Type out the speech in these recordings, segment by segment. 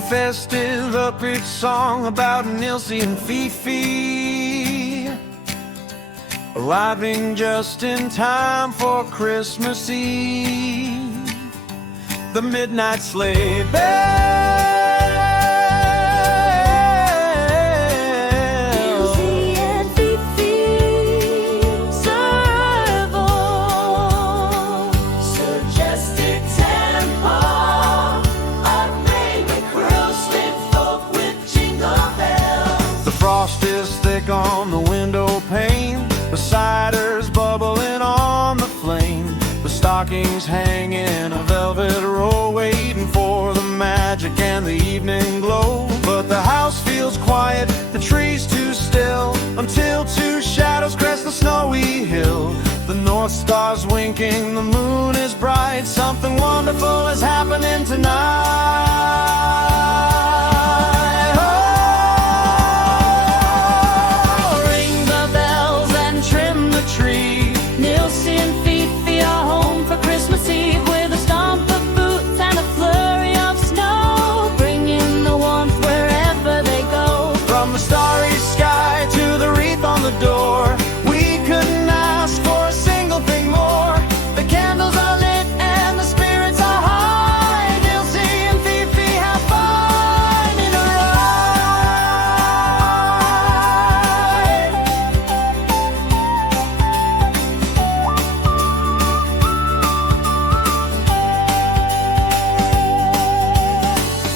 a festive, upbeat song about Nilsy and FiFi, arriving just in time for Christmas Eve. The midnight sleigh bells, Nilsy and FiFi serve all. Suggested tempo, upbeat grooving folk with jingle bells. the frost is thick on the window pane, the cider's bubbling on the flame, the stockings hang in a velvet row, waiting for the magic and the evening glow. But the house feels quiet, the trees too still, until two shadows crest the snowy hill. The north star's winking, the moon is bright, something wonderful is happening tonight. Oh, ring the bells and trim the tree. Nilsy and FiFi are home for Christmas Eve, with a stomp of boots and a flurry of snow, bringing the warmth wherever they go. From the starry sky to the wreath on the door, we couldn't ask for a single thing more. The candles are lit and the spirits are high. Nilsy and FiFi have fun in a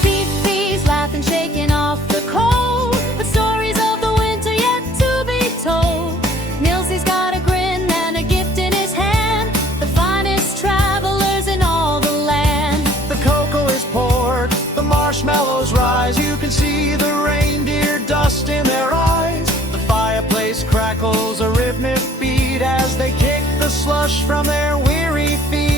FiFi's laughing, shaking off the cold, but stories of the winter yet to be told. Nilsy's got a grin and a gift in his hand, the finest travelers in all the land. The cocoa is poured, the marshmallows rise, you can see the reindeer dust in their eyes. The fireplace crackles a rhythmic beat as they kick the slush from their weary feet.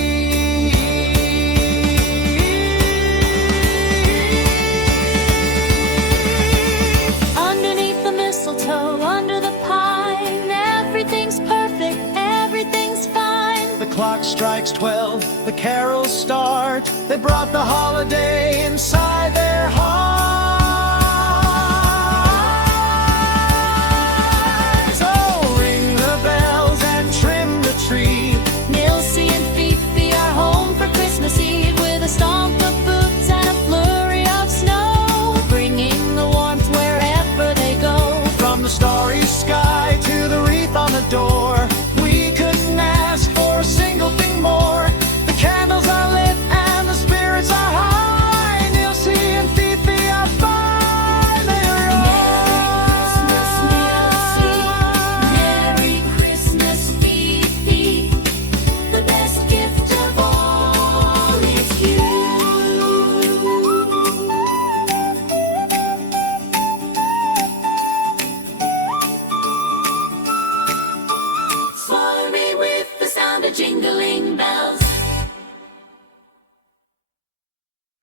Underneath the mistletoe, under the pine, everything's perfect, everything's fine. The clock strikes 12, the carols start, they brought the holiday inside their hearts. Oh, ring the bells and trim the tree.